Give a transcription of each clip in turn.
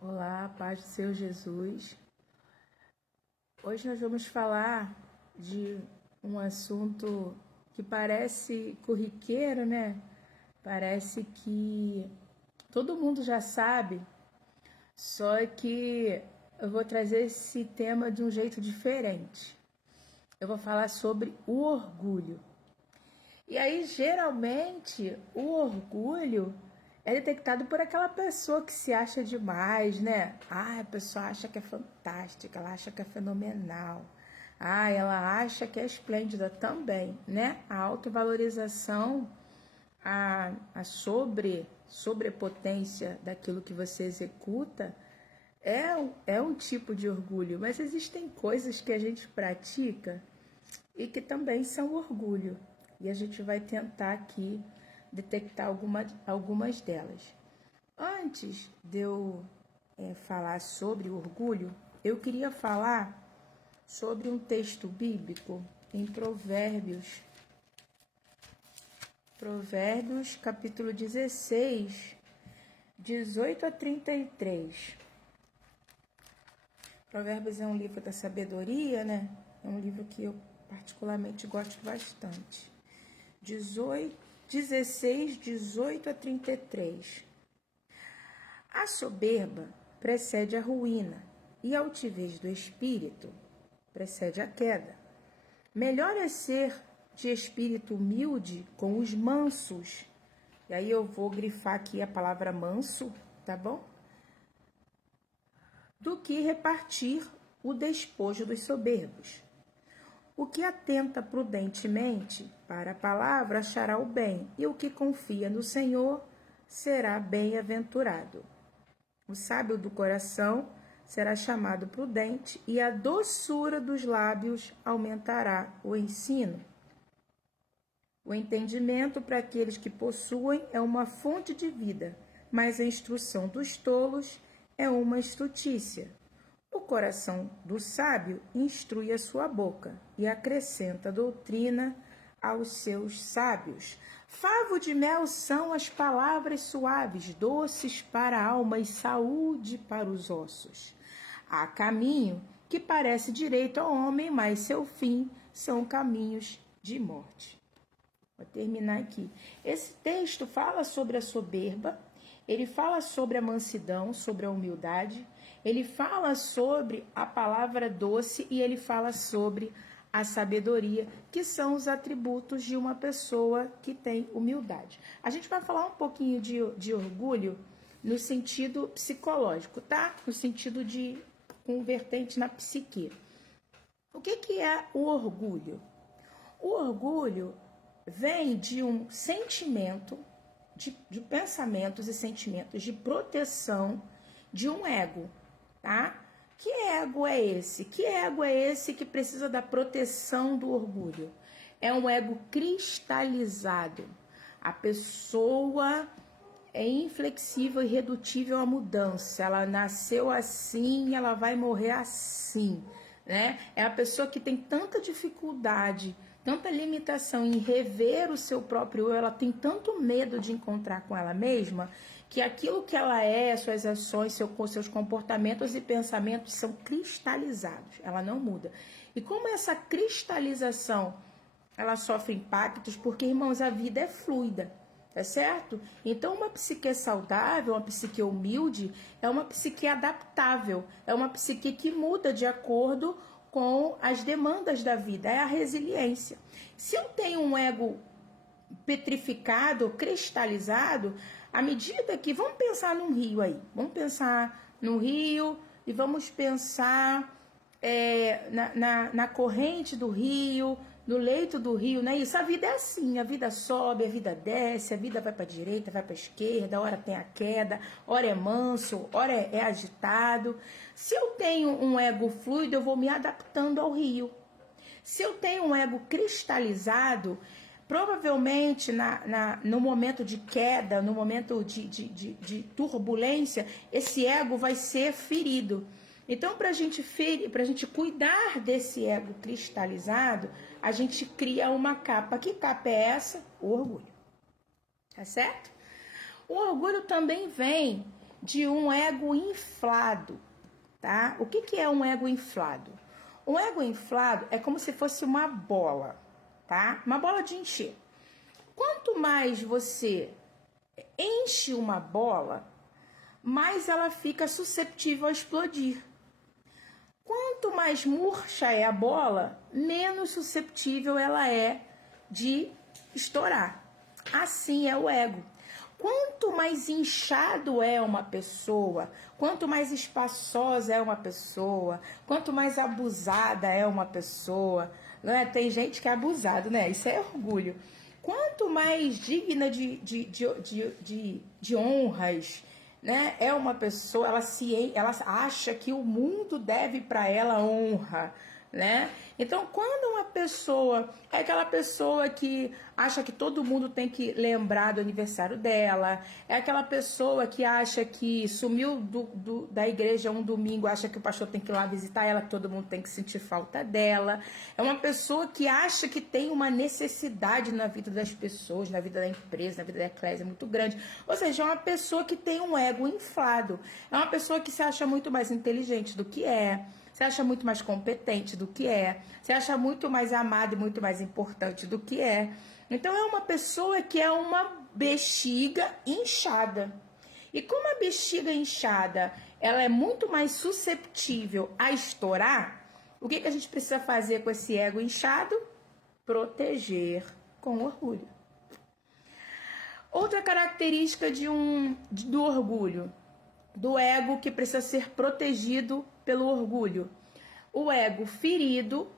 Olá, paz do Senhor Jesus. Hoje nós vamos falar de um assunto que parece corriqueiro, né? Parece que todo mundo já sabe, só que eu vou trazer esse tema de um jeito diferente. Eu vou falar sobre o orgulho. E aí, geralmente, o orgulho é detectado por aquela pessoa que se acha demais, né? A pessoa acha que é fantástica, ela acha que é fenomenal. Ela acha que é esplêndida também, né? A autovalorização, a sobrepotência daquilo que você executa é um tipo de orgulho. Mas existem coisas que a gente pratica e que também são orgulho. E a gente vai tentar aqui detectar algumas delas. Antes de eu falar sobre orgulho, eu queria falar sobre um texto bíblico em Provérbios. Provérbios, capítulo 16, 18 a 33. Provérbios é um livro da sabedoria, né? É um livro que eu particularmente gosto bastante. 16, 18 a 33. A soberba precede a ruína, e a altivez do espírito precede a queda. Melhor é ser de espírito humilde com os mansos. E aí eu vou grifar aqui a palavra manso, tá bom? Do que repartir o despojo dos soberbos. O que atenta prudentemente para a palavra achará o bem, e o que confia no Senhor será bem-aventurado. O sábio do coração será chamado prudente, e a doçura dos lábios aumentará o ensino. O entendimento para aqueles que possuem é uma fonte de vida, mas a instrução dos tolos é uma estutícia. O coração do sábio instrui a sua boca e acrescenta doutrina aos seus sábios. Favo de mel são as palavras suaves, doces para a alma e saúde para os ossos. Há caminho que parece direito ao homem, mas seu fim são caminhos de morte. Vou terminar aqui. Esse texto fala sobre a soberba, ele fala sobre a mansidão, sobre a humildade, ele fala sobre a palavra doce e ele fala sobre a sabedoria, que são os atributos de uma pessoa que tem humildade. A gente vai falar um pouquinho de orgulho no sentido psicológico, tá? No sentido de com vertente na psique. O que é o orgulho? O orgulho vem de um sentimento, de pensamentos e sentimentos de proteção de um ego, tá? Que ego é esse? Que ego é esse que precisa da proteção do orgulho? É um ego cristalizado. A pessoa é inflexível e irredutível à mudança. Ela nasceu assim, ela vai morrer assim, né? É a pessoa que tem tanta dificuldade, tanta limitação em rever o seu próprio eu, ela tem tanto medo de encontrar com ela mesma, que aquilo que ela é, suas ações, seus comportamentos e pensamentos são cristalizados, ela não muda. E como essa cristalização, ela sofre impactos, porque, irmãos, a vida é fluida, tá certo? Então, uma psique saudável, uma psique humilde, é uma psique adaptável, é uma psique que muda de acordo com as demandas da vida, é a resiliência. Se eu tenho um ego petrificado, cristalizado, à medida que, vamos pensar num rio aí, vamos pensar no rio e vamos pensar na corrente do rio, no leito do rio, não é isso? A vida é assim, a vida sobe, a vida desce, a vida vai para a direita, vai para a esquerda, hora tem a queda, hora é manso, hora é agitado. Se eu tenho um ego fluido, eu vou me adaptando ao rio. Se eu tenho um ego cristalizado, provavelmente no momento de queda, no momento de turbulência, esse ego vai ser ferido. Então, para a gente cuidar desse ego cristalizado, a gente cria uma capa. Que capa é essa? O orgulho. Tá certo? O orgulho também vem de um ego inflado, tá? O que é um ego inflado? Um ego inflado é como se fosse uma bola, tá? Uma bola de encher. Quanto mais você enche uma bola, mais ela fica suscetível a explodir. Quanto mais murcha é a bola, menos suscetível ela é de estourar. Assim é o ego. Quanto mais inchado é uma pessoa, quanto mais espaçosa é uma pessoa, quanto mais abusada é uma pessoa, não é? Tem gente que é abusado, né? Isso é orgulho. Quanto mais digna de honras, né, é uma pessoa, ela acha que o mundo deve para ela honra, né? Então, quando uma pessoa é aquela pessoa que acha que todo mundo tem que lembrar do aniversário dela, é aquela pessoa que acha que sumiu da igreja um domingo, acha que o pastor tem que ir lá visitar ela, que todo mundo tem que sentir falta dela, é uma pessoa que acha que tem uma necessidade na vida das pessoas, na vida da empresa, na vida da eclésia muito grande, ou seja, é uma pessoa que tem um ego inflado, é uma pessoa que se acha muito mais inteligente do que é, você acha muito mais competente do que é, você acha muito mais amado e muito mais importante do que é. Então é uma pessoa que é uma bexiga inchada. E como a bexiga inchada, ela é muito mais susceptível a estourar, o que a gente precisa fazer com esse ego inchado? Proteger com orgulho. Outra característica do orgulho, do ego que precisa ser protegido pelo orgulho. O ego ferido,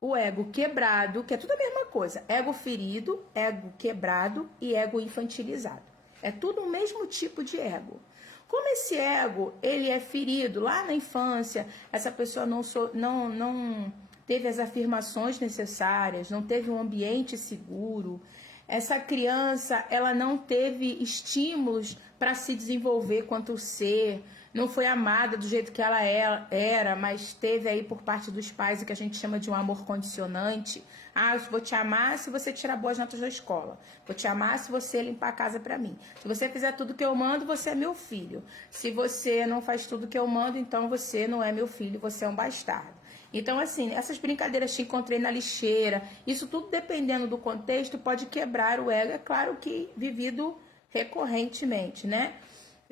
o ego quebrado, que é tudo a mesma coisa. Ego ferido, ego quebrado e ego infantilizado. É tudo o mesmo tipo de ego. Como esse ego, ele é ferido lá na infância, essa pessoa não teve as afirmações necessárias, não teve um ambiente seguro, essa criança, ela não teve estímulos para se desenvolver quanto ser, não foi amada do jeito que ela era, mas teve aí por parte dos pais o que a gente chama de um amor condicionante. Ah, eu vou te amar se você tirar boas notas da escola. Vou te amar se você limpar a casa para mim. Se você fizer tudo que eu mando, você é meu filho. Se você não faz tudo que eu mando, então você não é meu filho, você é um bastardo. Então, assim, essas brincadeiras te encontrei na lixeira, isso tudo dependendo do contexto pode quebrar o ego, é claro que vivido recorrentemente, né?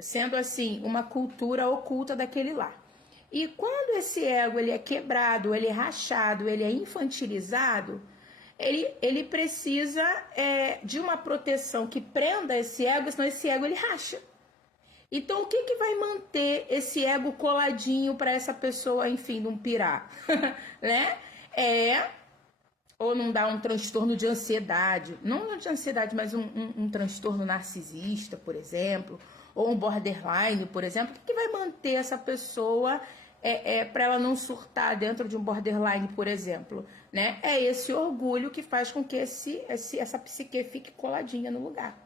Sendo assim, uma cultura oculta daquele lar. E quando esse ego ele é quebrado, ele é rachado, ele é infantilizado, ele precisa de uma proteção que prenda esse ego, senão esse ego ele racha. Então, o que vai manter esse ego coladinho para essa pessoa, enfim, não pirar? Né? Ou não dar um transtorno de ansiedade, não de ansiedade, mas um transtorno narcisista, por exemplo, ou um borderline, por exemplo. O que vai manter essa pessoa para ela não surtar dentro de um borderline, por exemplo? Né? É esse orgulho que faz com que essa psique fique coladinha no lugar.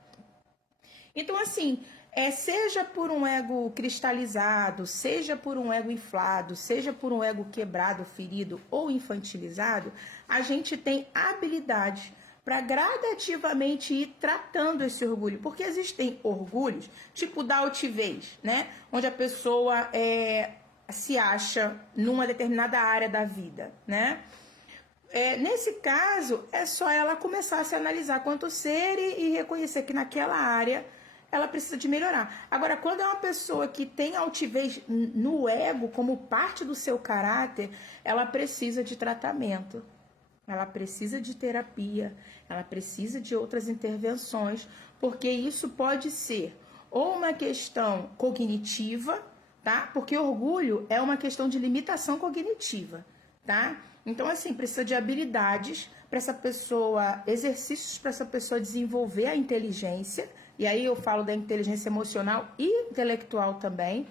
Então, assim, seja por um ego cristalizado, seja por um ego inflado, seja por um ego quebrado, ferido ou infantilizado, a gente tem habilidades para gradativamente ir tratando esse orgulho. Porque existem orgulhos, tipo da altivez, né? Onde a pessoa se acha numa determinada área da vida, né? Nesse caso, é só ela começar a se analisar quanto ser e reconhecer que naquela área ela precisa de melhorar. Agora, quando é uma pessoa que tem altivez no ego como parte do seu caráter, ela precisa de tratamento, ela precisa de terapia, ela precisa de outras intervenções, porque isso pode ser ou uma questão cognitiva, tá? Porque orgulho é uma questão de limitação cognitiva, tá? Então, assim, precisa de habilidades para essa pessoa, exercícios para essa pessoa desenvolver a inteligência. E aí eu falo da inteligência emocional e intelectual também.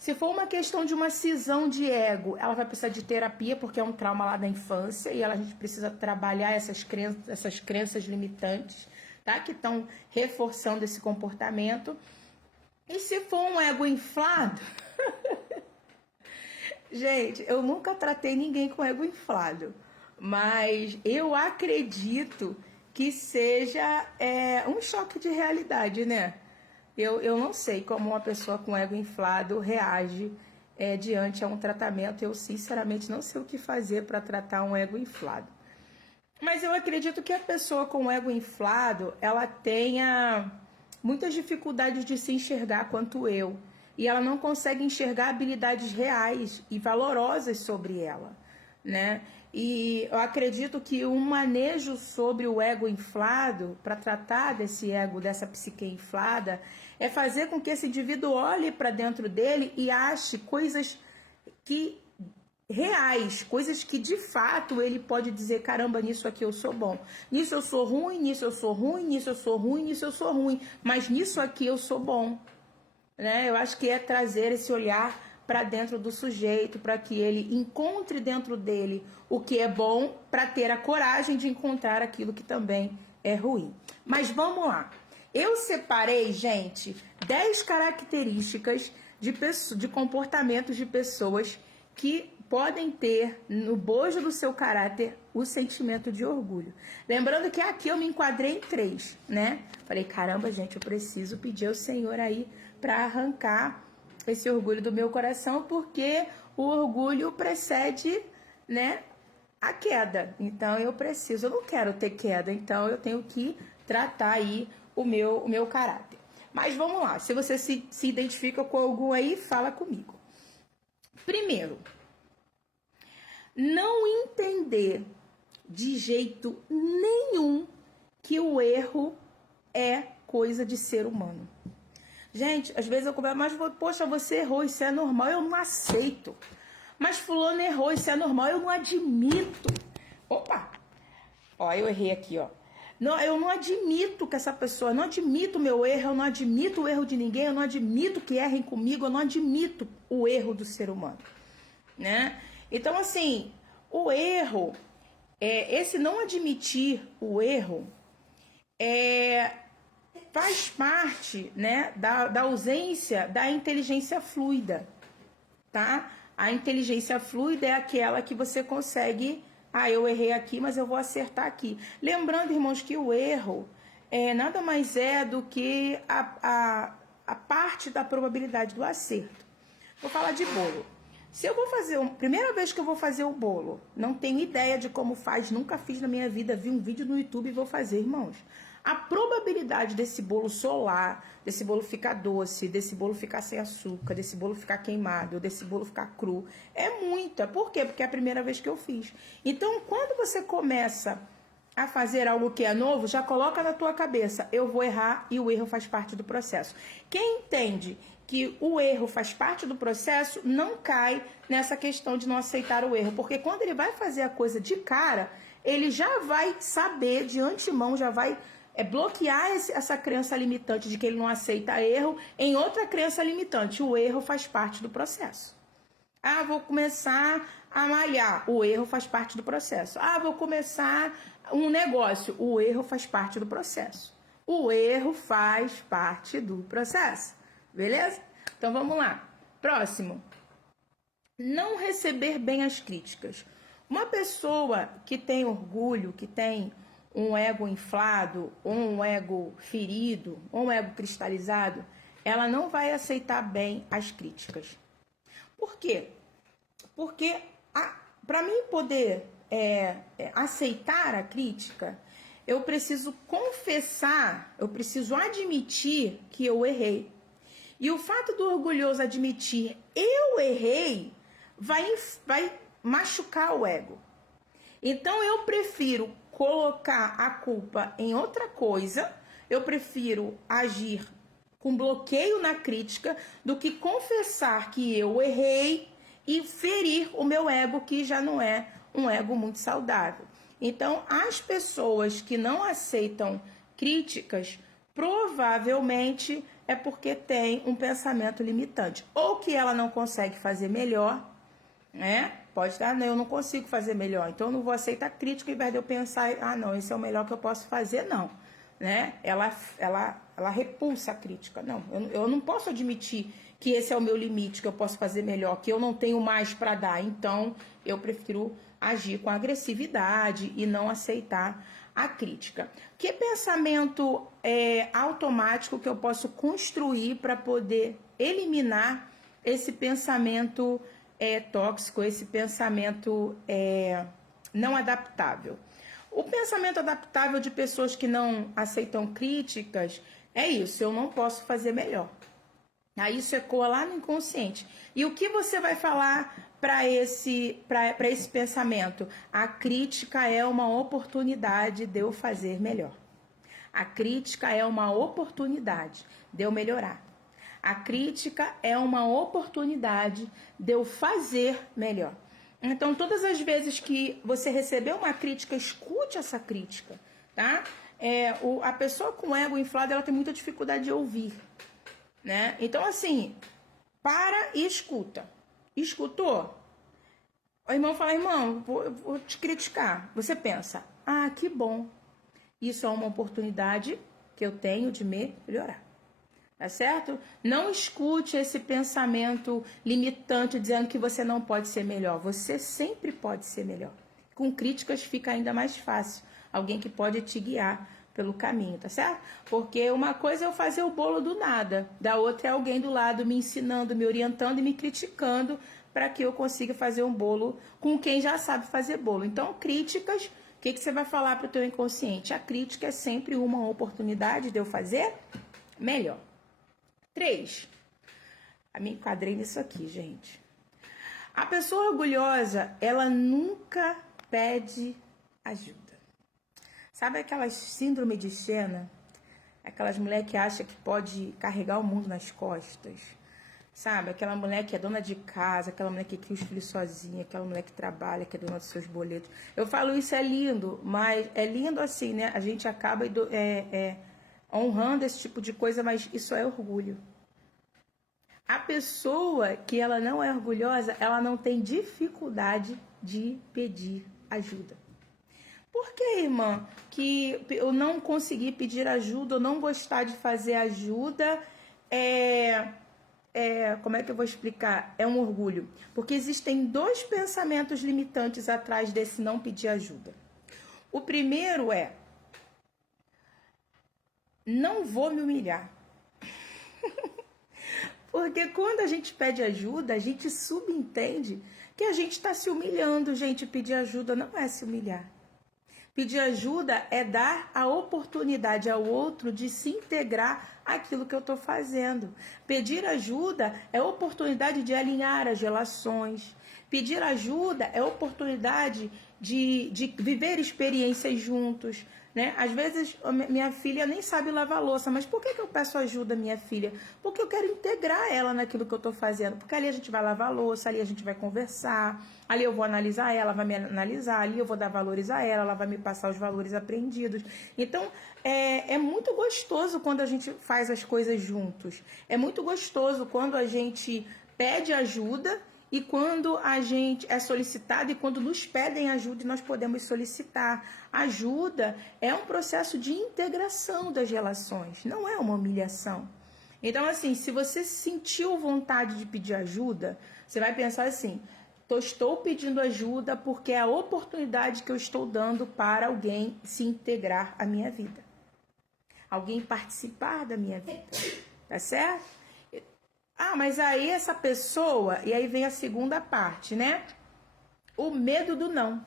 Se for uma questão de uma cisão de ego, ela vai precisar de terapia, porque é um trauma lá da infância, e a gente precisa trabalhar essas crenças limitantes, tá? Que estão reforçando esse comportamento. E se for um ego inflado... Gente, eu nunca tratei ninguém com ego inflado, mas eu acredito que seja um choque de realidade, né? Eu não sei como uma pessoa com ego inflado reage diante a um tratamento. Eu, sinceramente, não sei o que fazer para tratar um ego inflado. Mas eu acredito que a pessoa com ego inflado, ela tenha muitas dificuldades de se enxergar quanto eu. E ela não consegue enxergar habilidades reais e valorosas sobre ela, né? E eu acredito que um manejo sobre o ego inflado, para tratar desse ego, dessa psique inflada, é fazer com que esse indivíduo olhe para dentro dele e ache coisas que reais, coisas que de fato ele pode dizer, caramba, nisso aqui eu sou bom, nisso eu sou ruim, nisso eu sou ruim, nisso eu sou ruim, nisso eu sou ruim, mas nisso aqui eu sou bom, né? Eu acho que é trazer esse olhar para dentro do sujeito, para que ele encontre dentro dele o que é bom, para ter a coragem de encontrar aquilo que também é ruim. Mas vamos lá. Eu separei, gente, 10 características de comportamentos de pessoas que podem ter no bojo do seu caráter o sentimento de orgulho. Lembrando que aqui eu me enquadrei em 3, né? Falei, caramba, gente, eu preciso pedir ao Senhor aí para arrancar esse orgulho do meu coração, porque o orgulho precede, né, a queda. Então eu não quero ter queda, então eu tenho que tratar aí o meu caráter. Mas vamos lá, se você se identifica com algum aí, fala comigo. Primeiro, não entender de jeito nenhum que o erro é coisa de ser humano. Gente, às vezes eu converso, mas poxa, você errou, isso é normal, eu não aceito. Mas fulano errou, isso é normal, eu não admito. Opa! Ó, eu errei aqui, ó. Não, eu não admito que essa pessoa, eu não admito o meu erro, eu não admito o erro de ninguém, eu não admito que errem comigo, eu não admito o erro do ser humano, né? Então, assim, o erro, esse não admitir o erro, faz parte, né, da ausência da inteligência fluida, tá? A inteligência fluida é aquela que você consegue, eu errei aqui, mas eu vou acertar aqui. Lembrando, irmãos, que o erro nada mais é do que a parte da probabilidade do acerto. Vou falar de bolo. Se eu vou fazer, primeira vez que eu vou fazer o bolo, não tenho ideia de como faz, nunca fiz na minha vida, vi um vídeo no YouTube e vou fazer, irmãos. A probabilidade desse bolo solar, desse bolo ficar doce, desse bolo ficar sem açúcar, desse bolo ficar queimado, desse bolo ficar cru, é muita. Por quê? Porque é a primeira vez que eu fiz. Então, quando você começa a fazer algo que é novo, já coloca na tua cabeça, eu vou errar e o erro faz parte do processo. Quem entende que o erro faz parte do processo, não cai nessa questão de não aceitar o erro, porque quando ele vai fazer a coisa de cara, ele já vai saber de antemão, já vai bloquear essa crença limitante de que ele não aceita erro em outra crença limitante. O erro faz parte do processo. Vou começar a malhar. O erro faz parte do processo. Vou começar um negócio. O erro faz parte do processo. O erro faz parte do processo. Beleza? Então vamos lá. Próximo. Não receber bem as críticas. Uma pessoa que tem orgulho, que tem um ego inflado, ou um ego ferido, ou um ego cristalizado, ela não vai aceitar bem as críticas. Por quê? Porque para mim poder aceitar a crítica, eu preciso confessar, eu preciso admitir que eu errei. E o fato do orgulhoso admitir eu errei vai machucar o ego. Então eu prefiro colocar a culpa em outra coisa, eu prefiro agir com bloqueio na crítica do que confessar que eu errei e ferir o meu ego, que já não é um ego muito saudável. Então, as pessoas que não aceitam críticas, provavelmente é porque tem um pensamento limitante. Ou que ela não consegue fazer melhor, né? Pode estar, eu não consigo fazer melhor, então eu não vou aceitar crítica ao invés de eu pensar, não, esse é o melhor que eu posso fazer, não. Né? Ela repulsa a crítica. Não, eu não posso admitir que esse é o meu limite, que eu posso fazer melhor, que eu não tenho mais para dar. Então, eu prefiro agir com agressividade e não aceitar a crítica. Que pensamento automático que eu posso construir para poder eliminar esse pensamento tóxico, esse pensamento não adaptável? O pensamento adaptável de pessoas que não aceitam críticas é isso: eu não posso fazer melhor. Aí isso ecoa lá no inconsciente. E o que você vai falar para esse pensamento? A crítica é uma oportunidade de eu fazer melhor. A crítica é uma oportunidade de eu melhorar. A crítica é uma oportunidade de eu fazer melhor. Então, todas as vezes que você receber uma crítica, escute essa crítica, tá? A pessoa com ego inflado, ela tem muita dificuldade de ouvir, né? Então, assim, para e escuta. Escutou? O irmão fala: irmão, vou te criticar. Você pensa: ah, que bom. Isso é uma oportunidade que eu tenho de me melhorar. Tá certo? Não escute esse pensamento limitante dizendo que você não pode ser melhor. Você sempre pode ser melhor. Com críticas fica ainda mais fácil. Alguém que pode te guiar pelo caminho, tá certo? Porque uma coisa é eu fazer o bolo do nada, da outra é alguém do lado me ensinando, me orientando e me criticando para que eu consiga fazer um bolo com quem já sabe fazer bolo. Então, críticas, o que você vai falar para o teu inconsciente? A crítica é sempre uma oportunidade de eu fazer melhor. 3. Me enquadrei nisso aqui, gente. A pessoa orgulhosa, ela nunca pede ajuda. Sabe aquelas síndrome de Xena? Aquelas mulheres que acham que pode carregar o mundo nas costas. Sabe? Aquela mulher que é dona de casa, aquela mulher que cria os filhos sozinha, aquela mulher que trabalha, que é dona dos seus boletos. Eu falo isso, é lindo, mas é lindo assim, né? A gente acaba honrando esse tipo de coisa, mas isso é orgulho. A pessoa que ela não é orgulhosa, ela não tem dificuldade de pedir ajuda. Por que, irmã, que eu não conseguir pedir ajuda, eu não gostar de fazer ajuda, como é que eu vou explicar? É um orgulho. Porque existem 2 pensamentos limitantes atrás desse não pedir ajuda. O primeiro é: não vou me humilhar. Porque quando a gente pede ajuda, a gente subentende que a gente está se humilhando. Gente, pedir ajuda não é se humilhar. Pedir ajuda é dar a oportunidade ao outro de se integrar àquilo que eu estou fazendo. Pedir ajuda é oportunidade de alinhar as relações. Pedir ajuda é oportunidade de viver experiências juntos, né? Às vezes minha filha nem sabe lavar louça, mas por que eu peço ajuda à minha filha? Porque eu quero integrar ela naquilo que eu estou fazendo. Porque ali a gente vai lavar louça, ali a gente vai conversar, ali eu vou analisar ela, ela vai me analisar, ali eu vou dar valores a ela, ela vai me passar os valores aprendidos. Então, é muito gostoso quando a gente faz as coisas juntos. É muito gostoso quando a gente pede ajuda e quando a gente é solicitado e quando nos pedem ajuda e nós podemos solicitar. Ajuda é um processo de integração das relações, não é uma humilhação. Então, assim, se você sentiu vontade de pedir ajuda, você vai pensar assim: estou pedindo ajuda porque é a oportunidade que eu estou dando para alguém se integrar à minha vida. Alguém participar da minha vida, tá certo? Ah, mas aí essa pessoa, e aí vem a segunda parte, né? O medo do não.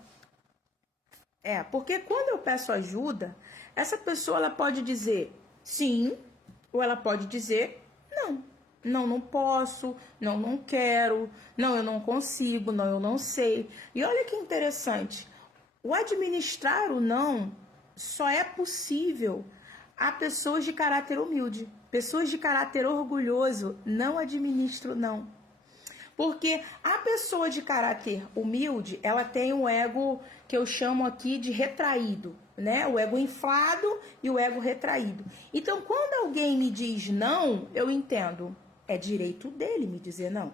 Porque quando eu peço ajuda, essa pessoa ela pode dizer sim, ou ela pode dizer não. Não, não posso, não, não quero, não, eu não consigo, não, eu não sei. E olha que interessante, o administrar o não só é possível a pessoas de caráter humilde. Pessoas de caráter orgulhoso não administram não. Porque a pessoa de caráter humilde, ela tem um ego que eu chamo aqui de retraído, né? O ego inflado e o ego retraído. Então, quando alguém me diz não, eu entendo, é direito dele me dizer não.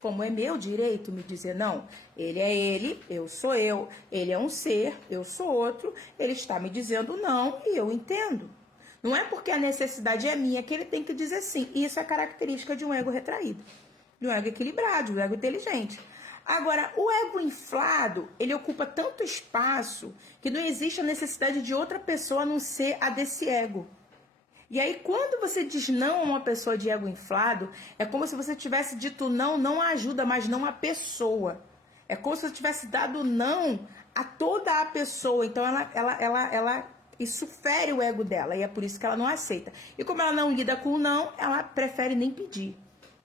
Como é meu direito me dizer não? Ele é ele, eu sou eu. Ele é um ser, eu sou outro. Ele está me dizendo não e eu entendo. Não é porque a necessidade é minha que ele tem que dizer sim. Isso é característica de um ego retraído, de um ego equilibrado, de um ego inteligente. Agora, o ego inflado, ele ocupa tanto espaço que não existe a necessidade de outra pessoa a não ser a desse ego. E aí, quando você diz não a uma pessoa de ego inflado, é como se você tivesse dito não, não a ajuda, mas não a pessoa. É como se você tivesse dado não a toda a pessoa. Então, isso fere o ego dela e é por isso que ela não aceita. E como ela não lida com o não, ela prefere nem pedir,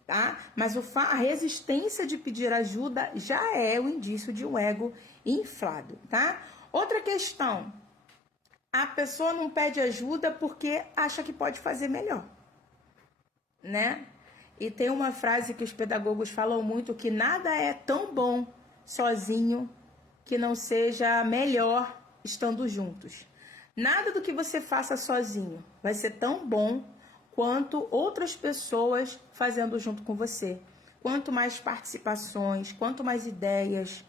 tá? Mas a resistência de pedir ajuda já é o indício de um ego inflado, tá? Outra questão. A pessoa não pede ajuda porque acha que pode fazer melhor, né? E tem uma frase que os pedagogos falam muito, que nada é tão bom sozinho que não seja melhor estando juntos. Nada do que você faça sozinho vai ser tão bom quanto outras pessoas fazendo junto com você. Quanto mais participações, quanto mais ideias,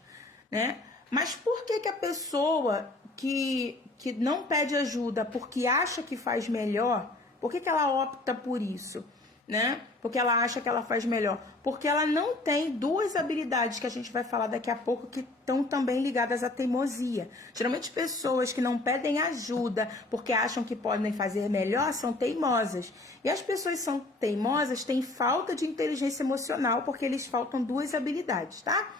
né? Mas por que a pessoa que não pede ajuda porque acha que faz melhor, por que ela opta por isso, né? Porque ela acha que ela faz melhor. Porque ela não tem duas habilidades que a gente vai falar daqui a pouco que estão também ligadas à teimosia. Geralmente pessoas que não pedem ajuda porque acham que podem fazer melhor são teimosas. E as pessoas que são teimosas têm falta de inteligência emocional porque lhes faltam duas habilidades, tá?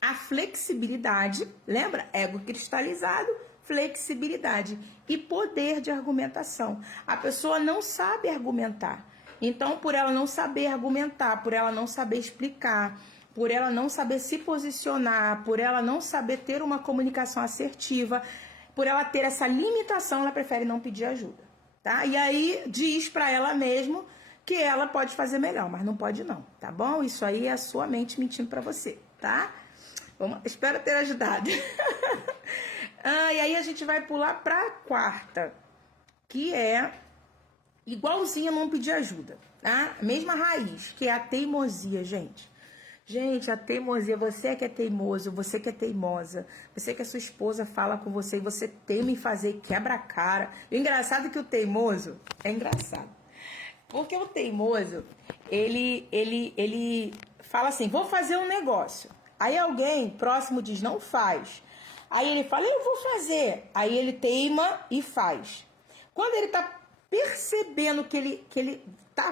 A flexibilidade, lembra? Ego cristalizado, flexibilidade e poder de argumentação. A pessoa não sabe argumentar. Então, por ela não saber argumentar, por ela não saber explicar, por ela não saber se posicionar, por ela não saber ter uma comunicação assertiva, por ela ter essa limitação, ela prefere não pedir ajuda, tá? E aí diz para ela mesmo que ela pode fazer melhor, mas não pode não, tá bom? Isso aí é a sua mente mentindo para você, tá? Espero ter ajudado. E aí a gente vai pular para a quarta, que é igualzinho a não pedir ajuda, tá? Mesma raiz, que é a teimosia, gente. Gente, a teimosia, você que é teimoso, você que é teimosa, você que a sua esposa fala com você e você teme em fazer, quebra a cara. E o engraçado é que o teimoso é engraçado. Porque o teimoso, ele fala assim, vou fazer um negócio. Aí alguém próximo diz, não faz. Aí ele fala, eu vou fazer. Aí ele teima e faz. Quando ele tá percebendo que ele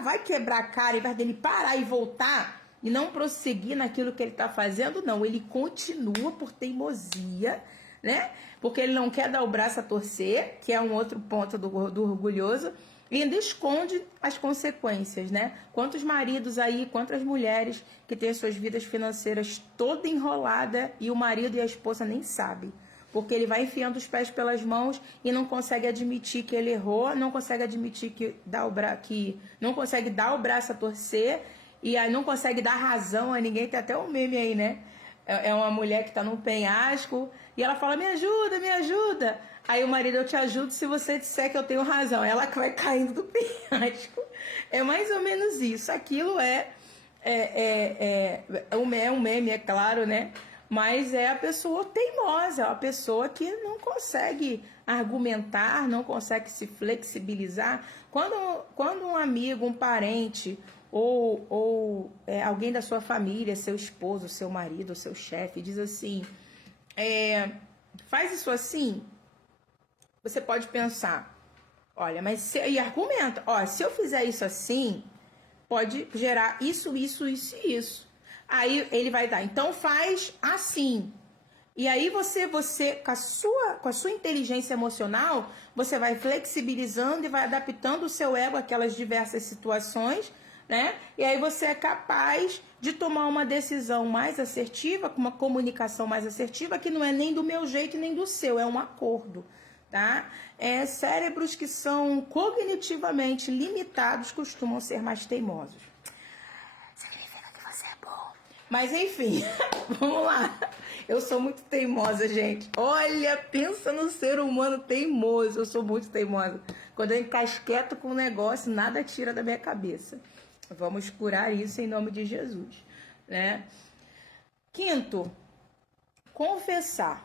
vai quebrar a cara, em vez dele parar e voltar e não prosseguir naquilo que ele tá fazendo, não. Ele continua por teimosia, né? Porque ele não quer dar o braço a torcer, que é um outro ponto do orgulhoso. E ainda esconde as consequências, né? Quantos maridos aí, quantas mulheres que têm suas vidas financeiras toda enrolada e o marido e a esposa nem sabem. Porque ele vai enfiando os pés pelas mãos e não consegue admitir que ele errou, não consegue admitir que não consegue dar o braço a torcer e aí não consegue dar razão a ninguém. Tem até um meme aí, né? É uma mulher que está num penhasco e ela fala, me ajuda, me ajuda. Aí o marido, eu te ajudo se você disser que eu tenho razão. Ela que vai caindo do penhasco. É mais ou menos isso. Aquilo é um meme, é claro, né? Mas é a pessoa teimosa, é a pessoa que não consegue argumentar, não consegue se flexibilizar. Quando um amigo, um parente ou alguém da sua família, seu esposo, seu marido, seu chefe, diz assim, faz isso assim, você pode pensar, olha, e argumenta, se eu fizer isso assim, pode gerar isso, isso, isso e isso. Aí ele vai dar, então faz assim. E aí você com a sua inteligência emocional, você vai flexibilizando e vai adaptando o seu ego àquelas diversas situações, né? E aí você é capaz de tomar uma decisão mais assertiva, com uma comunicação mais assertiva, que não é nem do meu jeito nem do seu, é um acordo, tá? Cérebros que são cognitivamente limitados costumam ser mais teimosos. Significa que você é bom. Mas enfim, vamos lá. Eu sou muito teimosa, gente. Olha, pensa no ser humano teimoso. Eu sou muito teimosa. Quando eu encasqueto com um negócio, nada tira da minha cabeça. Vamos curar isso em nome de Jesus, né? Quinto, confessar.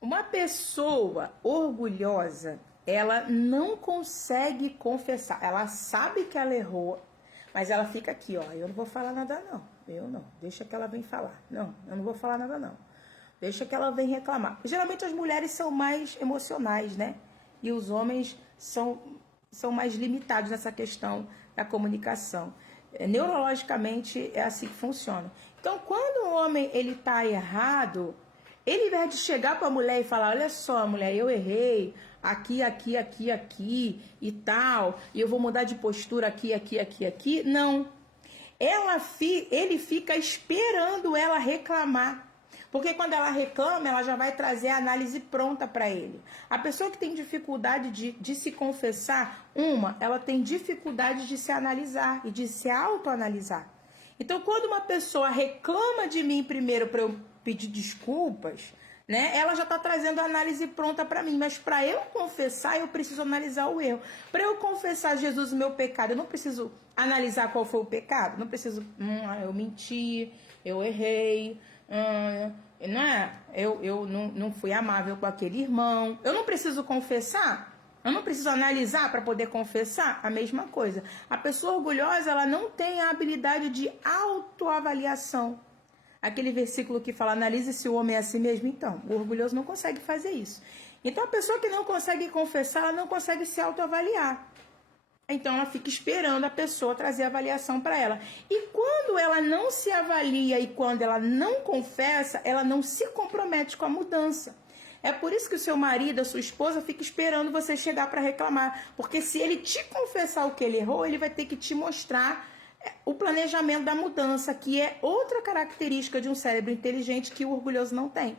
Uma pessoa orgulhosa, ela não consegue confessar. Ela sabe que ela errou, Mas ela fica aqui, ó, eu não vou falar nada não, eu não, deixa que ela vem falar. Não, eu não vou falar nada não, deixa que ela vem reclamar. Geralmente as mulheres são mais emocionais, né? E os homens são mais limitados nessa questão da comunicação. Neurologicamente é assim que funciona. Então, quando o homem ele tá errado, ele, ao invés de chegar para a mulher e falar, olha só, mulher, eu errei, aqui e tal, e eu vou mudar de postura aqui, não. Ele fica esperando ela reclamar. Porque quando ela reclama, ela já vai trazer a análise pronta para ele. A pessoa que tem dificuldade de se confessar, ela tem dificuldade de se analisar e de se autoanalisar. Então, quando uma pessoa reclama de mim primeiro para eu pedir desculpas, né, ela já está trazendo a análise pronta para mim. Mas para eu confessar, eu preciso analisar o erro. Para eu confessar, Jesus, o meu pecado, eu não preciso analisar qual foi o pecado. Não preciso, eu menti, eu errei, não é? Eu não fui amável com aquele irmão. Eu não preciso confessar? Eu não preciso analisar para poder confessar? A mesma coisa. A pessoa orgulhosa, ela não tem a habilidade de autoavaliação. Aquele versículo que fala, analise se o homem é a si mesmo. Então, o orgulhoso não consegue fazer isso. Então, a pessoa que não consegue confessar, ela não consegue se autoavaliar. Então, ela fica esperando a pessoa trazer a avaliação para ela. E quando ela não se avalia e quando ela não confessa, ela não se compromete com a mudança. É por isso que o seu marido, a sua esposa, fica esperando você chegar para reclamar. Porque se ele te confessar o que ele errou, ele vai ter que te mostrar o planejamento da mudança, que é outra característica de um cérebro inteligente que o orgulhoso não tem.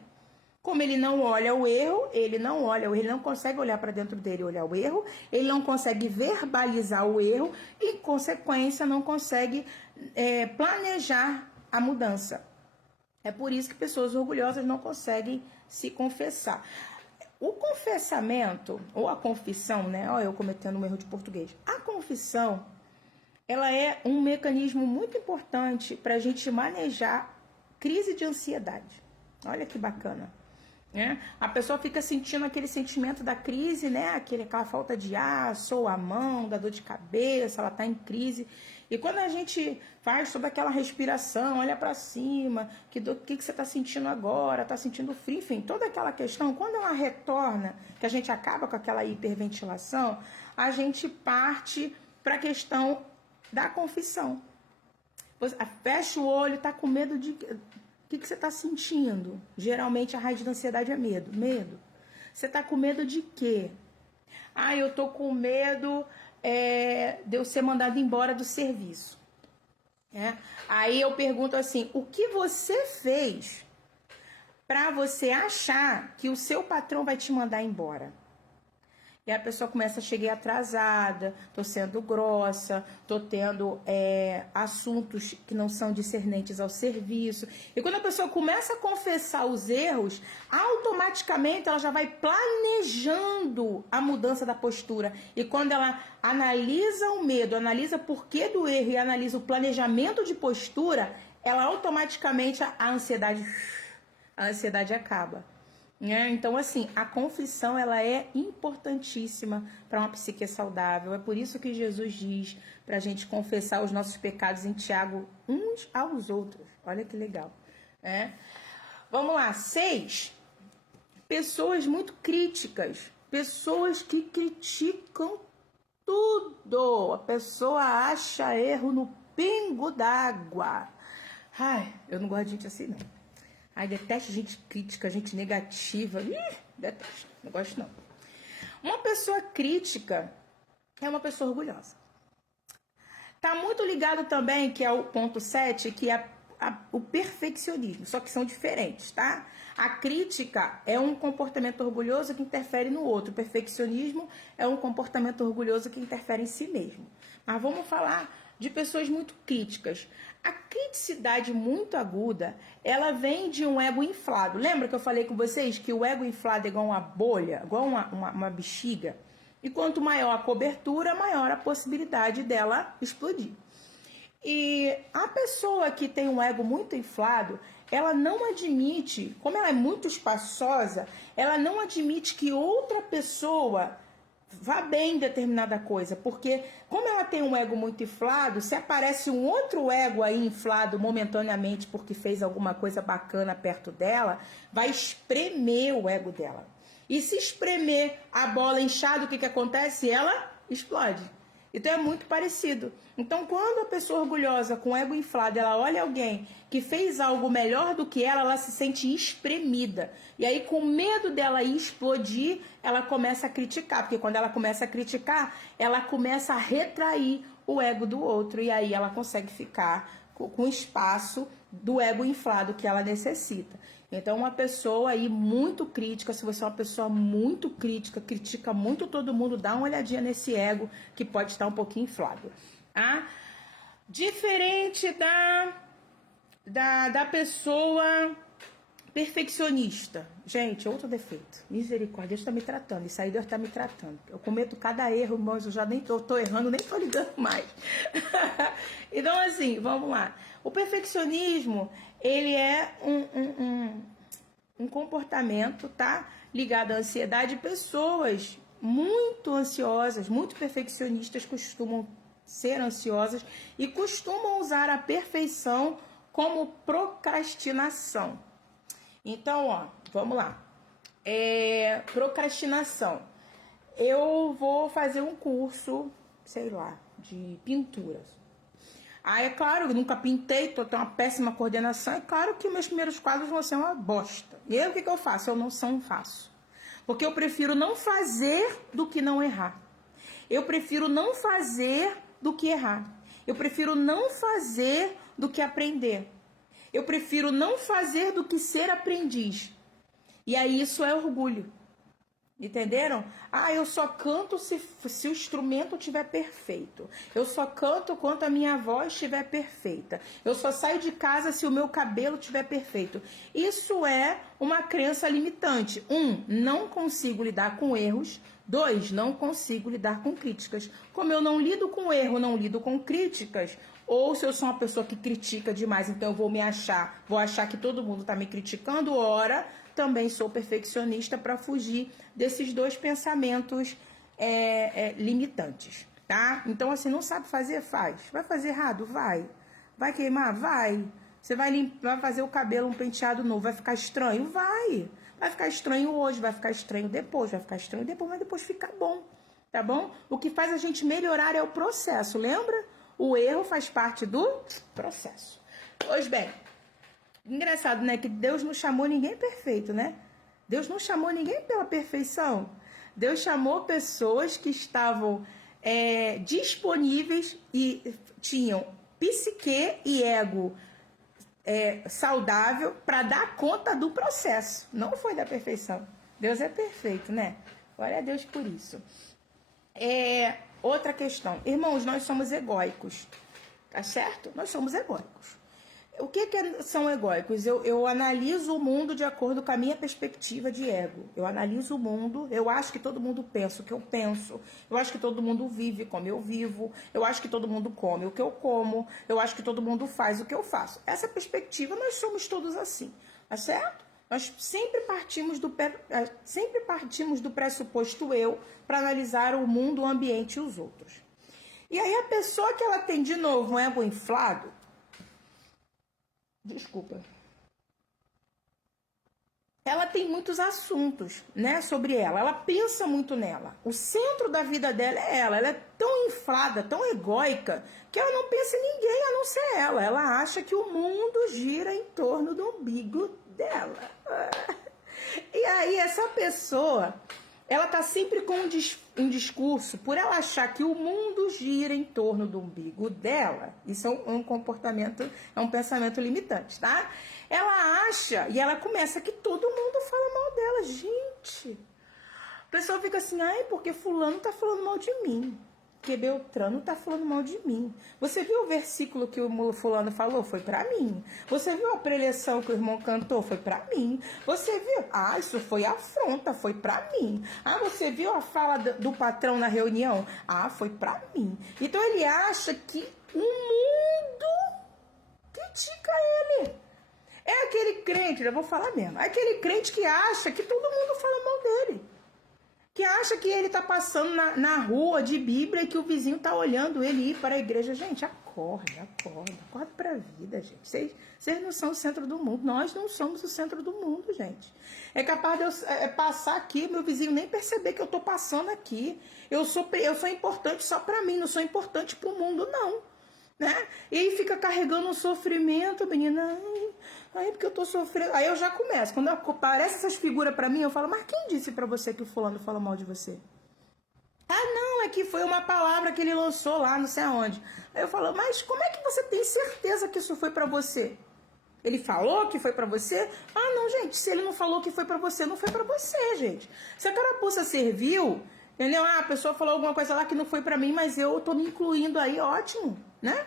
Como ele não olha o erro, ele não consegue olhar para dentro dele e olhar o erro, ele não consegue verbalizar o erro e, em consequência, não consegue planejar a mudança. É por isso que pessoas orgulhosas não conseguem se confessar. O confessamento, ou a confissão, né? Olha eu cometendo um erro de português. A confissão, ela é um mecanismo muito importante para a gente manejar crise de ansiedade. Olha que bacana. Né? A pessoa fica sentindo aquele sentimento da crise, né? Aquela falta de ar, soa a mão, da dor de cabeça, ela está em crise. E quando a gente faz toda aquela respiração, olha para cima, que você está sentindo agora? Está sentindo frio, enfim, toda aquela questão, quando ela retorna, que a gente acaba com aquela hiperventilação, a gente parte para a questão da confissão. Você fecha o olho, está com medo de... O que você está sentindo? Geralmente a raiz da ansiedade é medo. Medo. Você está com medo de quê? Eu estou com medo de eu ser mandado embora do serviço. Aí eu pergunto assim, o que você fez para você achar que o seu patrão vai te mandar embora? E a pessoa começa a chegar atrasada, tô sendo grossa, tô tendo assuntos que não são discernentes ao serviço. E quando a pessoa começa a confessar os erros, automaticamente ela já vai planejando a mudança da postura. E quando ela analisa o medo, analisa o porquê do erro e analisa o planejamento de postura, ela automaticamente a ansiedade acaba. Então, assim, a confissão ela é importantíssima para uma psique saudável. É por isso que Jesus diz para a gente confessar os nossos pecados em Tiago uns aos outros. Olha que legal. Vamos lá. 6. Pessoas muito críticas. Pessoas que criticam tudo. A pessoa acha erro no pingo d'água. Eu não gosto de gente assim, não. Detesto gente crítica, gente negativa. Detesto, não gosto não. Uma pessoa crítica é uma pessoa orgulhosa. Tá muito ligado também, que é o ponto 7, que é o perfeccionismo, só que são diferentes, tá? A crítica é um comportamento orgulhoso que interfere no outro. O perfeccionismo é um comportamento orgulhoso que interfere em si mesmo. Mas vamos falar de pessoas muito críticas. A criticidade muito aguda, ela vem de um ego inflado. Lembra que eu falei com vocês que o ego inflado é igual uma bolha, igual uma bexiga? E quanto maior a cobertura, maior a possibilidade dela explodir. E a pessoa que tem um ego muito inflado, ela não admite, como ela é muito espaçosa, ela não admite que outra pessoa vá bem em determinada coisa, porque como ela tem um ego muito inflado, se aparece um outro ego aí inflado momentaneamente porque fez alguma coisa bacana perto dela, vai espremer o ego dela. E se espremer a bola inchada, o que acontece? Ela explode. Então é muito parecido. Então quando a pessoa orgulhosa, com o ego inflado, ela olha alguém que fez algo melhor do que ela se sente espremida. E aí com medo dela explodir, ela começa a criticar. Porque quando ela começa a criticar, ela começa a retrair o ego do outro. E aí ela consegue ficar com espaço do ego inflado que ela necessita. Então uma pessoa aí muito crítica, se você é uma pessoa muito crítica, critica muito todo mundo, dá uma olhadinha nesse ego que pode estar um pouquinho inflado. Tá? Diferente da pessoa perfeccionista. Gente, outro defeito. Misericórdia, Deus está me tratando. Isso aí Deus está me tratando. Eu cometo cada erro, irmãos, eu já nem tô errando, nem tô ligando mais. Então, assim, vamos lá. O perfeccionismo, ele é um comportamento, tá? Ligado à ansiedade. Pessoas muito ansiosas, muito perfeccionistas costumam ser ansiosas e costumam usar a perfeição como procrastinação. Então, ó, vamos lá. Procrastinação. Eu vou fazer um curso, sei lá, de pinturas. Aí, é claro, eu nunca pintei, tenho uma péssima coordenação. É claro que meus primeiros quadros vão ser uma bosta. E aí, o que eu faço? Eu não faço. Porque eu prefiro não fazer do que não errar. Eu prefiro não fazer do que errar. Eu prefiro não fazer do que aprender. Eu prefiro não fazer do que ser aprendiz. E aí isso é orgulho. Entenderam? Ah, eu só canto se o instrumento estiver perfeito. Eu só canto quando a minha voz estiver perfeita. Eu só saio de casa se o meu cabelo estiver perfeito. Isso é uma crença limitante. 1, não consigo lidar com erros. 2, não consigo lidar com críticas. Como eu não lido com erro, não lido com críticas, ou se eu sou uma pessoa que critica demais, então eu vou achar que todo mundo está me criticando, ora, também sou perfeccionista para fugir desses dois pensamentos limitantes, tá? Então, assim, não sabe fazer? Faz. Vai fazer errado? Vai. Vai queimar? Vai. Você vai fazer o cabelo, um penteado novo, vai ficar estranho? Vai. Vai ficar estranho hoje, vai ficar estranho depois, vai ficar estranho depois, mas depois fica bom, tá bom? O que faz a gente melhorar é o processo, lembra? O erro faz parte do processo. Pois bem, engraçado, né? Que Deus não chamou ninguém perfeito, né? Deus não chamou ninguém pela perfeição. Deus chamou pessoas que estavam disponíveis e tinham psique e ego saudável para dar conta do processo. Não foi da perfeição. Deus é perfeito, né? Glória a Deus por isso. Outra questão. Irmãos, nós somos egóicos. Tá certo? Nós somos egóicos. O que são egóicos? Eu analiso o mundo de acordo com a minha perspectiva de ego. Eu analiso o mundo, eu acho que todo mundo pensa o que eu penso, eu acho que todo mundo vive como eu vivo, eu acho que todo mundo come o que eu como, eu acho que todo mundo faz o que eu faço. Essa perspectiva, nós somos todos assim, tá certo? Nós sempre partimos do pressuposto eu para analisar o mundo, o ambiente e os outros. E aí a pessoa que ela tem de novo um ego inflado, desculpa, ela tem muitos assuntos, né, sobre ela pensa muito nela. O centro da vida dela é ela é tão inflada, tão egóica, que ela não pensa em ninguém a não ser ela. Ela acha que o mundo gira em torno do umbigo dela. E aí essa pessoa, ela tá sempre com um discurso, por ela achar que o mundo gira em torno do umbigo dela. Isso é um comportamento, é um pensamento limitante, tá? Ela acha, e ela começa que todo mundo fala mal dela. Gente, a pessoa fica assim, ai, porque fulano tá falando mal de mim. Porque Beltrano tá falando mal de mim. Você viu o versículo que o fulano falou? Foi para mim. Você viu a preleção que o irmão cantou? Foi para mim. Você viu? Ah, isso foi afronta, foi para mim. Ah, você viu a fala do patrão na reunião? Ah, foi para mim. Então ele acha que o mundo critica ele. É aquele crente, eu vou falar mesmo, é aquele crente que acha que todo mundo fala mal dele. que acha que ele tá passando na rua de Bíblia e que o vizinho tá olhando ele ir para a igreja. Gente, acorda para a vida, gente. Vocês não são o centro do mundo. Nós não somos o centro do mundo, gente. É capaz de eu passar aqui, meu vizinho nem perceber que eu tô passando aqui. Eu sou importante só para mim, não sou importante para o mundo, não. Né? E aí fica carregando um sofrimento, menina. Ai, porque eu tô sofrendo. Aí eu já começo. Quando aparecem essas figuras pra mim, eu falo, mas quem disse pra você que o fulano falou mal de você? Ah, não, é que foi uma palavra que ele lançou lá, não sei aonde. Aí eu falo, mas como é que você tem certeza que isso foi pra você? Ele falou que foi pra você? Ah, não, gente, se ele não falou que foi pra você, não foi pra você, gente. Se a carapuça serviu, entendeu? Ah, a pessoa falou alguma coisa lá que não foi pra mim, mas eu tô me incluindo aí, ótimo, né?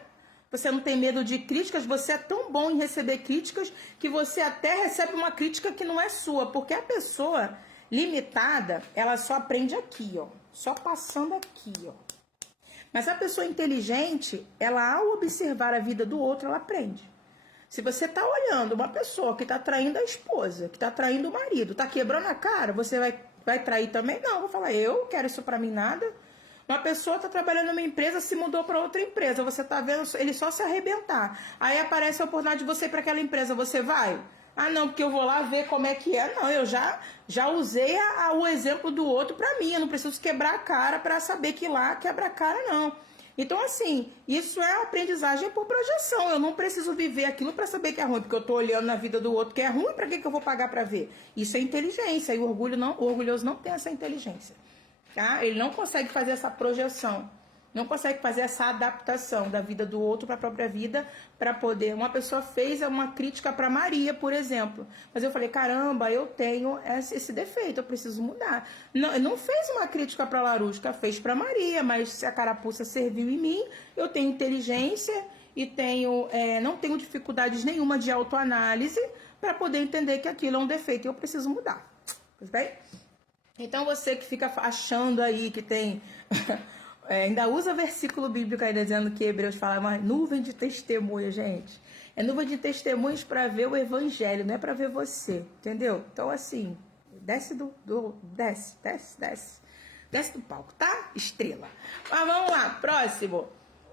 Você não tem medo de críticas, você é tão bom em receber críticas que você até recebe uma crítica que não é sua, porque a pessoa limitada, ela só aprende aqui, ó, só passando aqui, ó. Mas a pessoa inteligente, ela ao observar a vida do outro, ela aprende. Se você tá olhando uma pessoa que tá traindo a esposa, que tá traindo o marido, tá quebrando a cara, você vai trair também? Não, vou falar, eu quero isso pra mim nada. Uma pessoa está trabalhando numa empresa, se mudou para outra empresa, você está vendo ele só se arrebentar. Aí aparece a oportunidade de você ir para aquela empresa, você vai? Ah, não, porque eu vou lá ver como é que é. Não, eu já usei o exemplo do outro para mim, eu não preciso quebrar a cara para saber que lá quebra a cara, não. Então, assim, isso é aprendizagem por projeção. Eu não preciso viver aquilo para saber que é ruim, porque eu estou olhando na vida do outro que é ruim, para que eu vou pagar para ver? Isso é inteligência, e o orgulhoso não tem essa inteligência. Tá? Ele não consegue fazer essa projeção, não consegue fazer essa adaptação da vida do outro para a própria vida, para poder. Uma pessoa fez uma crítica para Maria, por exemplo, mas eu falei, caramba, eu tenho esse defeito, eu preciso mudar. Não fez uma crítica para Larusca, fez para Maria, mas se a carapuça serviu em mim, eu tenho inteligência e não tenho dificuldades nenhuma de autoanálise para poder entender que aquilo é um defeito e eu preciso mudar. Tudo bem? Então você que fica achando aí que tem... ainda usa versículo bíblico aí dizendo que Hebreus fala uma nuvem de testemunhas, gente. É nuvem de testemunhas para ver o evangelho, não é para ver você, entendeu? Então assim, desce do palco, tá? Estrela. Mas vamos lá, próximo.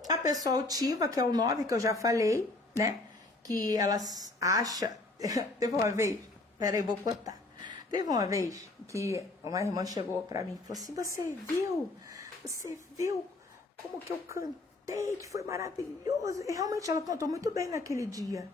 A pessoa altiva, que é o 9, que eu já falei, né? Que elas acham... Teve uma vez... Peraí, vou contar. Teve uma vez que uma irmã chegou pra mim e falou assim, você viu como que eu cantei, que foi maravilhoso. E realmente ela cantou muito bem naquele dia.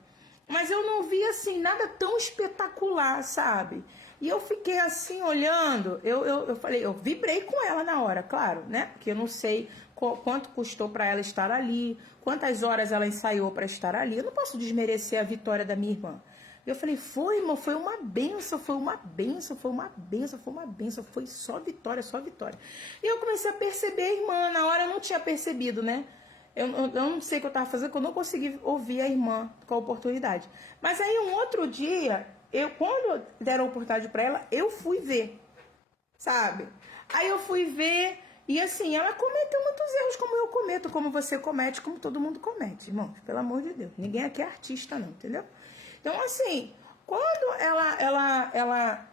Mas eu não vi assim nada tão espetacular, sabe? E eu fiquei assim olhando, eu falei, eu vibrei com ela na hora, claro, né? Porque eu não sei quanto custou para ela estar ali, quantas horas ela ensaiou para estar ali. Eu não posso desmerecer a vitória da minha irmã. Eu falei, irmão, foi uma benção, foi só vitória, só vitória. E eu comecei a perceber a irmã, na hora eu não tinha percebido, né? Eu não sei o que eu estava fazendo, porque eu não consegui ouvir a irmã com a oportunidade. Mas aí um outro dia, quando deram a oportunidade para ela, eu fui ver, sabe? Aí eu fui ver, e assim, ela cometeu muitos erros como eu cometo, como você comete, como todo mundo comete, irmãos, pelo amor de Deus. Ninguém aqui é artista não, entendeu? Então, assim, quando ela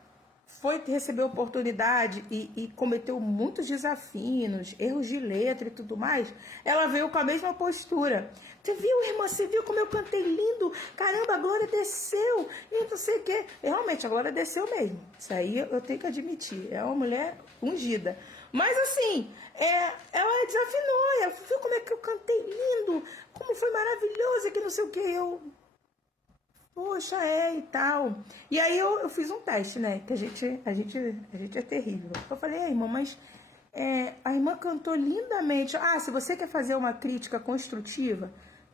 foi receber oportunidade e cometeu muitos desafios, erros de letra e tudo mais, ela veio com a mesma postura. Você viu, irmã? Você viu como eu cantei lindo? Caramba, a glória desceu. E não sei o quê. E, realmente, a glória desceu mesmo. Isso aí eu tenho que admitir. É uma mulher ungida. Mas, assim, ela desafinou. Ela viu como é que eu cantei lindo? Como foi maravilhoso, que não sei o quê. Poxa, e tal. E aí eu fiz um teste, né? Que a gente é terrível. Eu falei, irmã, mas a irmã cantou lindamente. Ah, se você quer fazer uma crítica construtiva,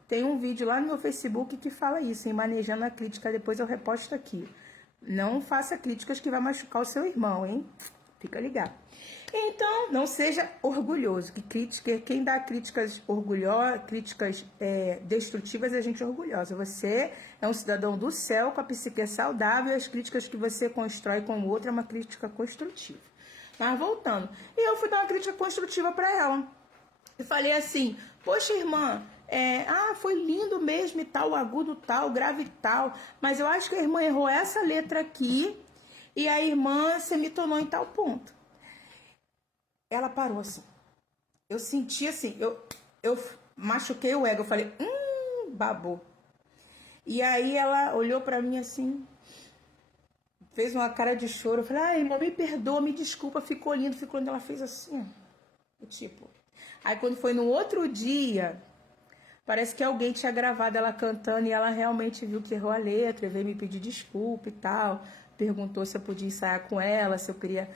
tem um vídeo lá no meu Facebook que fala isso, em Manejando a Crítica. Depois eu reposto aqui. Não faça críticas que vai machucar o seu irmão, hein? Fica ligado. Então, não seja orgulhoso. Quem dá críticas destrutivas é gente orgulhosa. Você é um cidadão do céu com a psique saudável e as críticas que você constrói com o outro é uma crítica construtiva. Mas voltando. E eu fui dar uma crítica construtiva para ela. E falei assim, poxa, irmã, foi lindo mesmo e tal, agudo tal, grave tal, mas eu acho que a irmã errou essa letra aqui e a irmã semitonou em tal ponto. ela parou assim. Eu senti assim, eu machuquei o ego, eu falei, babou. E aí ela olhou pra mim assim, fez uma cara de choro. Eu falei, ai, irmão, me perdoa, me desculpa, ficou lindo. Ela fez assim, ó, tipo. Aí quando foi no outro dia, parece que alguém tinha gravado ela cantando e ela realmente viu que errou a letra, veio me pedir desculpa e tal. Perguntou se eu podia ensaiar com ela, se eu queria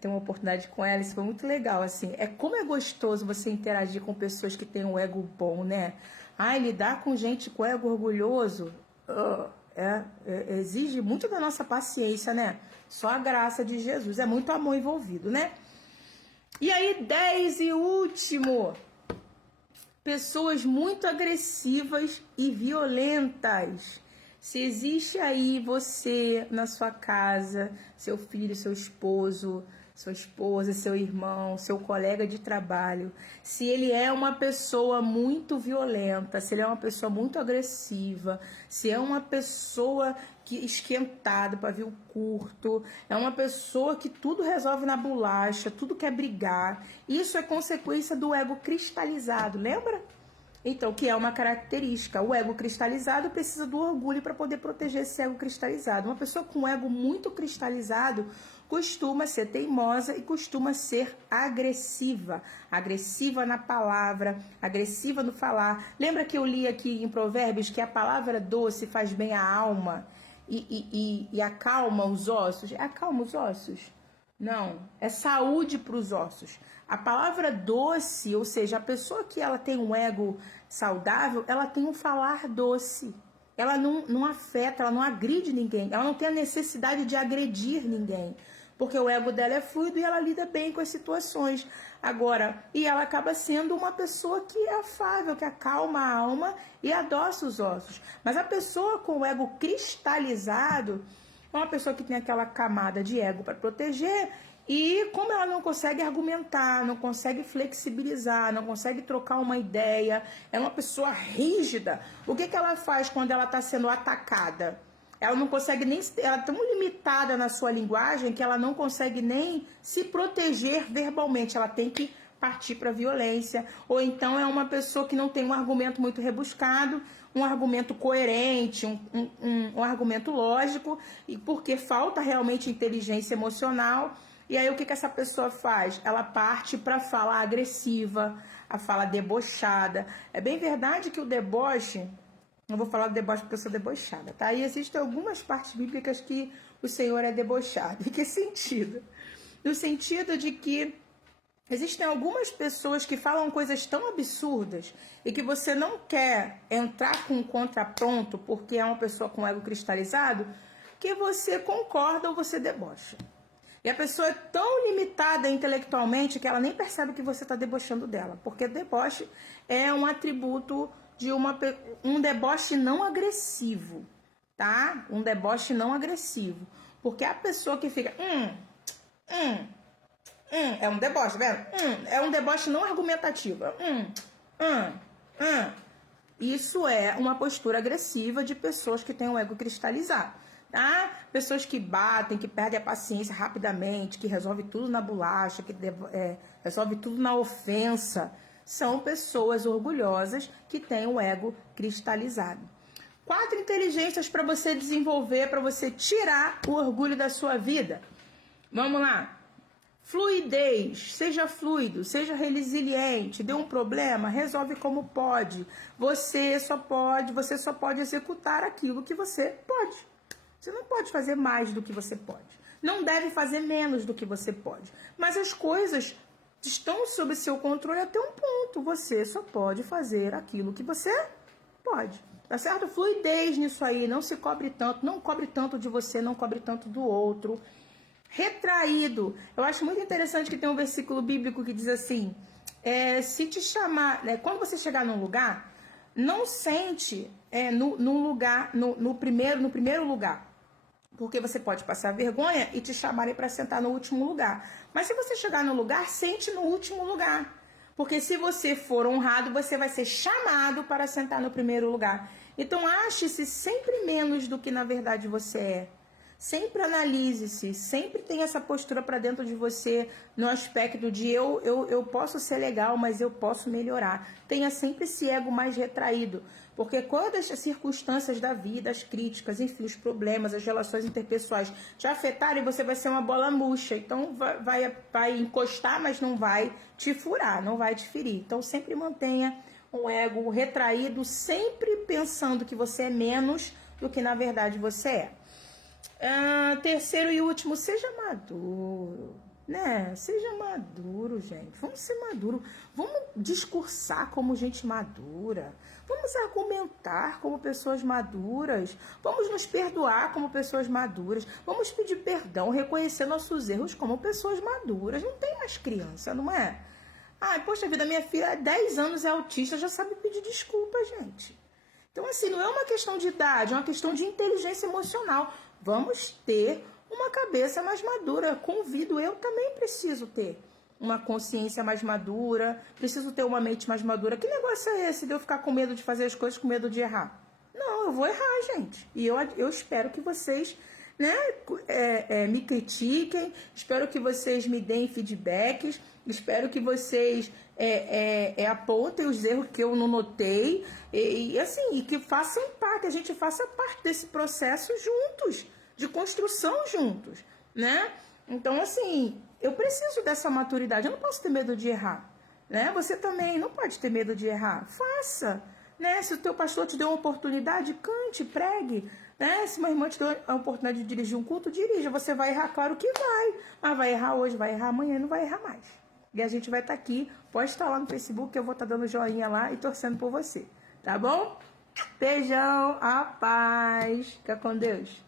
ter uma oportunidade com ela. Isso foi muito legal, assim. Como é gostoso você interagir com pessoas que têm um ego bom, né? Ai, lidar com gente com ego orgulhoso exige muito da nossa paciência, né? Só a graça de Jesus. É muito amor envolvido, né? E aí, 10 e último. Pessoas muito agressivas e violentas. Se existe aí você na sua casa, seu filho, seu esposo, sua esposa, seu irmão, seu colega de trabalho, se ele é uma pessoa muito violenta, se ele é uma pessoa muito agressiva, se é uma pessoa que esquentada, pavio curto, é uma pessoa que tudo resolve na bolacha, tudo quer brigar, isso é consequência do ego cristalizado, lembra? Então, que é uma característica. O ego cristalizado precisa do orgulho para poder proteger esse ego cristalizado. Uma pessoa com ego muito cristalizado costuma ser teimosa e costuma ser agressiva. Agressiva na palavra, agressiva no falar. Lembra que eu li aqui em Provérbios que a palavra doce faz bem à alma e acalma os ossos? Acalma os ossos? Não, é saúde para os ossos. A palavra doce, ou seja, a pessoa que ela tem um ego saudável, ela tem um falar doce. Ela não afeta, ela não agride ninguém. Ela não tem a necessidade de agredir ninguém. Porque o ego dela é fluido e ela lida bem com as situações. Agora, e ela acaba sendo uma pessoa que é afável, que acalma a alma e adoça os ossos. Mas a pessoa com o ego cristalizado é uma pessoa que tem aquela camada de ego para proteger e como ela não consegue argumentar, não consegue flexibilizar, não consegue trocar uma ideia, é uma pessoa rígida. O que ela faz quando ela está sendo atacada? Ela não consegue nem, ela é tão limitada na sua linguagem que ela não consegue nem se proteger verbalmente, ela tem que partir para a violência, ou então é uma pessoa que não tem um argumento muito rebuscado, um argumento coerente, um argumento lógico, e porque falta realmente inteligência emocional. E aí o que essa pessoa faz? Ela parte para a fala agressiva, a fala debochada. É bem verdade que o deboche, não vou falar do deboche porque eu sou debochada, tá? E existem algumas partes bíblicas que o Senhor é debochado. Em que sentido? No sentido de que existem algumas pessoas que falam coisas tão absurdas e que você não quer entrar com um contraponto porque é uma pessoa com ego cristalizado, que você concorda ou você debocha. E a pessoa é tão limitada intelectualmente que ela nem percebe que você está debochando dela, porque deboche é um atributo de um deboche não agressivo, tá? Um deboche não agressivo. Porque a pessoa que fica é um deboche, tá vendo? É um deboche não argumentativo. Isso é uma postura agressiva de pessoas que têm o ego cristalizado, tá? Pessoas que batem, que perdem a paciência rapidamente, que resolve tudo na bolacha, que resolve tudo na ofensa. São pessoas orgulhosas que têm o ego cristalizado. 4 inteligências para você desenvolver, para você tirar o orgulho da sua vida. Vamos lá. Fluidez, seja fluido, seja resiliente, deu um problema, resolve como pode. Você só pode executar aquilo que você pode. Você não pode fazer mais do que você pode. Não deve fazer menos do que você pode. Mas as coisas estão sob seu controle até um ponto. Você só pode fazer aquilo que você pode. Tá certo? Fluidez nisso aí, não se cobre tanto, não cobre tanto de você, não cobre tanto do outro. Retraído. Eu acho muito interessante que tem um versículo bíblico que diz assim, se te chamar, quando você chegar num lugar, não sente no primeiro lugar, porque você pode passar vergonha e te chamarem para sentar no último lugar. Mas se você chegar no lugar, sente no último lugar, porque se você for honrado, você vai ser chamado para sentar no primeiro lugar. Então ache-se sempre menos do que na verdade você é. Sempre analise-se, sempre tenha essa postura para dentro de você, no aspecto de eu posso ser legal, mas eu posso melhorar. Tenha sempre esse ego mais retraído, porque quando as circunstâncias da vida, as críticas, enfim, os problemas, as relações interpessoais te afetarem, você vai ser uma bola murcha. Então vai encostar, mas não vai te furar, não vai te ferir. Então sempre mantenha um ego retraído, sempre pensando que você é menos do que na verdade você é. Terceiro e último, seja maduro, né? Seja maduro, gente. Vamos ser maduro. Vamos discursar como gente madura. Vamos argumentar como pessoas maduras. Vamos nos perdoar como pessoas maduras. Vamos pedir perdão, reconhecer nossos erros como pessoas maduras. Não tem mais criança, não é? Ai, poxa vida, minha filha há 10 anos é autista, já sabe pedir desculpa, gente. Então, assim, não é uma questão de idade, é uma questão de inteligência emocional. Vamos ter uma cabeça mais madura. Convido, eu também preciso ter uma consciência mais madura, preciso ter uma mente mais madura. Que negócio é esse de eu ficar com medo de fazer as coisas, com medo de errar? Não, eu vou errar, gente. E eu espero que vocês, né, me critiquem, espero que vocês me deem feedbacks, espero que vocês apontem os erros que eu não notei e assim, e que façam parte, a gente faça parte desse processo juntos, de construção juntos, né? Então, assim, eu preciso dessa maturidade, eu não posso ter medo de errar, né? Você também não pode ter medo de errar, faça, né? Se o teu pastor te deu uma oportunidade, cante, pregue, né? Se uma irmã te deu a oportunidade de dirigir um culto, dirija. Você vai errar, claro que vai, mas vai errar hoje, vai errar amanhã, não vai errar mais. E a gente vai estar aqui, pode estar lá no Facebook, eu vou estar dando joinha lá e torcendo por você, tá bom? Beijão, a paz, fica com Deus.